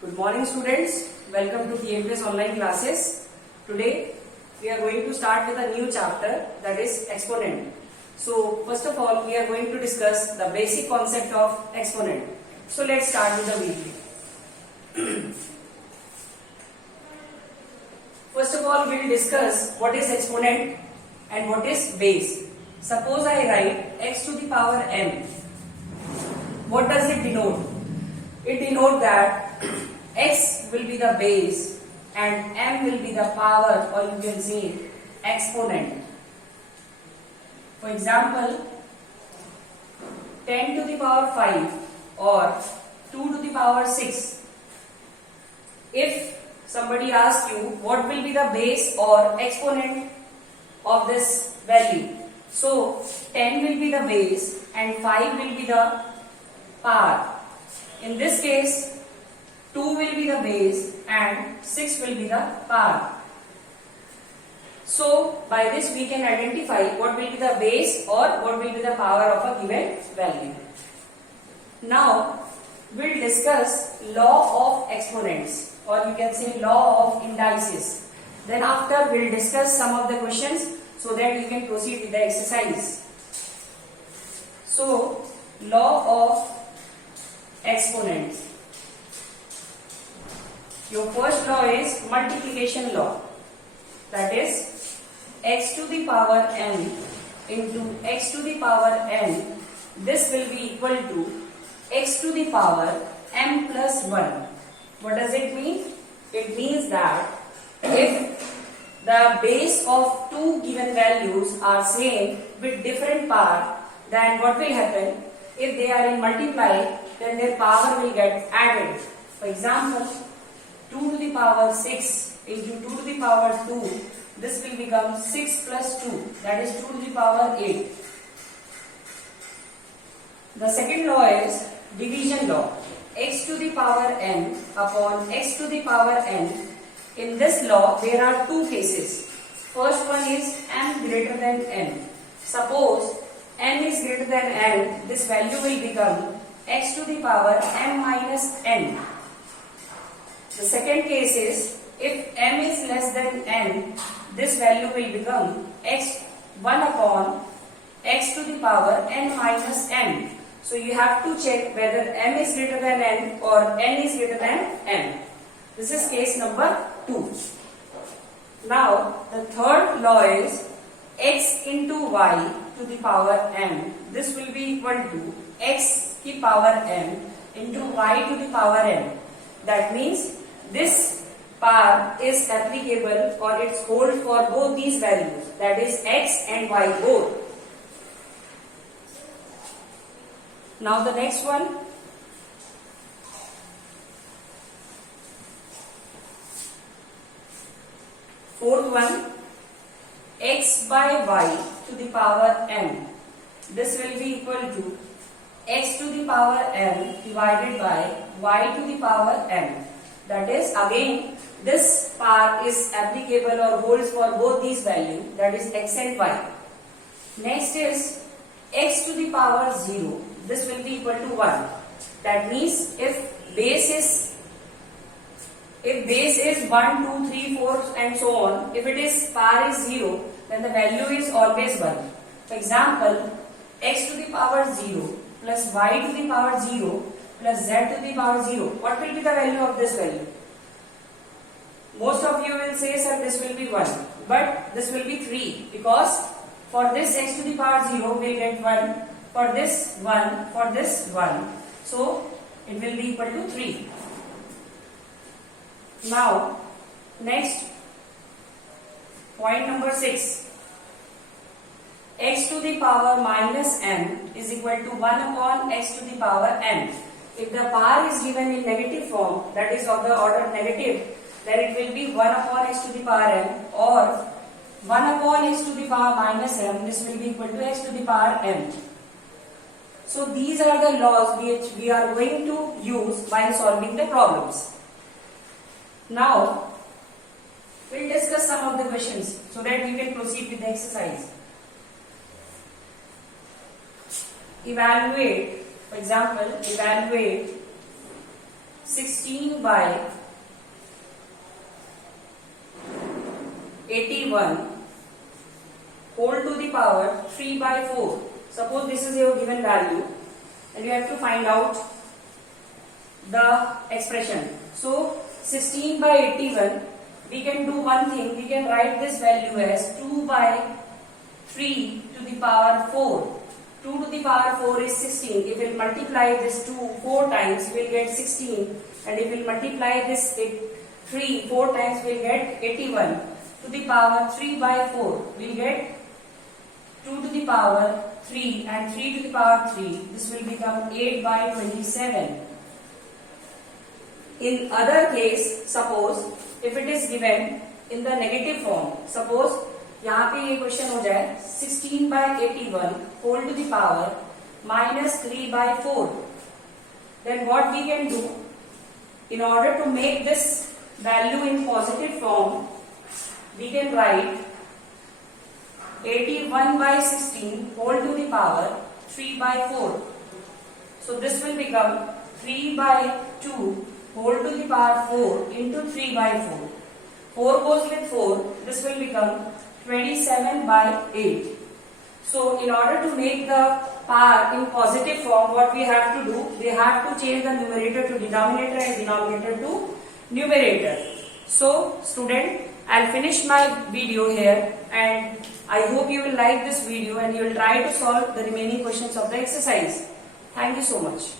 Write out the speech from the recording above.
Good morning students, welcome to TMPS online classes. Today we are going to start with a new chapter, that is exponent. So first of all we are going to discuss the basic concept of exponent. So let's start with the video. First of all we will discuss what is exponent and what is base. Suppose I write x to the power m. What does it denote? It denotes that x will be the base and m will be the power, or you can say exponent. For example, 10 to the power 5 or 2 to the power 6. If somebody asks you what will be the base or exponent of this value, so 10 will be the base and 5 will be the power. In this case, 2 will be the base and 6 will be the power. So, by this we can identify what will be the base or what will be the power of a given value. Now, we'll discuss law of exponents, or you can say law of indices. Then after we'll discuss some of the questions so that you can proceed with the exercise. So, law of exponents. Your first law is multiplication law. That is x to the power n into x to the power n. This will be equal to x to the power m plus 1. What does it mean? It means that if the base of two given values are same with different power, then what will happen? If they are in multiply, then their power will get added. For example, 2 to the power 6 into 2 to the power 2, this will become 6 plus 2, that is 2 to the power 8. The second law is division law. X to the power n upon x to the power n. In this law, there are two cases. First one is m greater than n. Suppose n is greater than n, this value will become x to the power m minus n. The second case is, if m is less than n, this value will become x 1 upon x to the power n minus n. So you have to check whether m is greater than n or n is greater than n. This is case number 2. Now the third law is x into y to the power m. This will be equal to x की power m into y to the power n. That means this power is applicable or it holds for both these values, that is x and y both. Now the next one. Fourth one, x by y to the power n. This will be equal to x to the power n divided by y to the power n. That is, again, this power is applicable or holds for both these values, that is x and y. Next is x to the power 0. This will be equal to 1. That means if base is 1, 2, 3, 4 and so on, if it is power is 0, then the value is always 1. For example, x to the power 0 plus y to the power 0 plus z to the power 0. What will be the value of this value? Most of you will say, sir, this will be 1. But this will be 3, because for this x to the power 0 we will get 1. For this 1, for this 1. So it will be equal to 3. Now, next, point number 6. X to the power minus n is equal to 1 upon x to the power n. If the power is given in negative form, that is of the order negative, then it will be 1 upon x to the power n, or 1 upon x to the power minus m, this will be equal to x to the power n. So these are the laws which we are going to use while solving the problems. Now, we'll discuss some of the questions so that we can proceed with the exercise. Evaluate, for example, evaluate 16 by 81 whole to the power 3 by 4. Suppose this is your given value and you have to find out the expression. So 16 by 81, we can do one thing, we can write this value as 2 by 3 to the power 4. 2 to the power 4 is 16. If we multiply this 2 4 times, we will get 16. And if we multiply this 3 4 times, we will get 81. To the power 3 by 4, we will get 2 to the power 3 and 3 to the power 3. This will become 8 by 27. In other case, suppose if it is given in the negative form, suppose यहाँ पे ये question हो जाए 16 by 81 whole to the power minus 3 by 4. Then what we can do, in order to make this value in positive form, we can write 81 by 16 whole to the power 3 by 4. So this will become 3 by 2 whole to the power 4 into 3 by 4. 4 goes with 4, this will become 27 by 8. So in order to make the power in positive form, what we have to do, we have to change the numerator to denominator and denominator to numerator. So student, I'll finish my video here and I hope you will like this video and you will try to solve the remaining questions of the exercise. Thank you so much.